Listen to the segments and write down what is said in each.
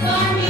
Climb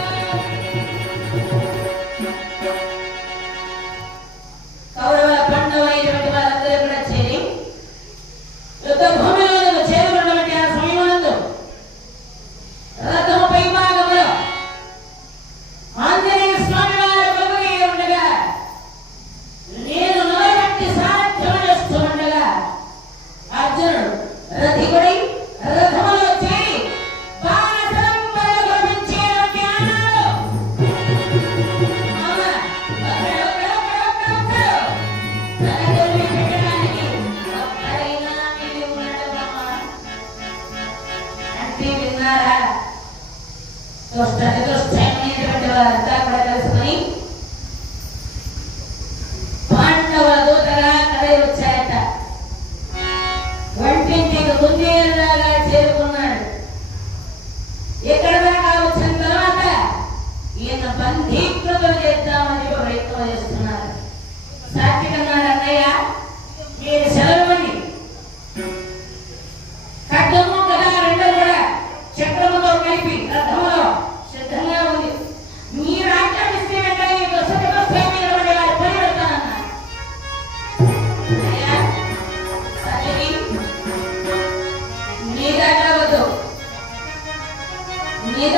దుష్ట దుష్టమైనటువంటి వారంతా కూడా తెలుసుకొని ये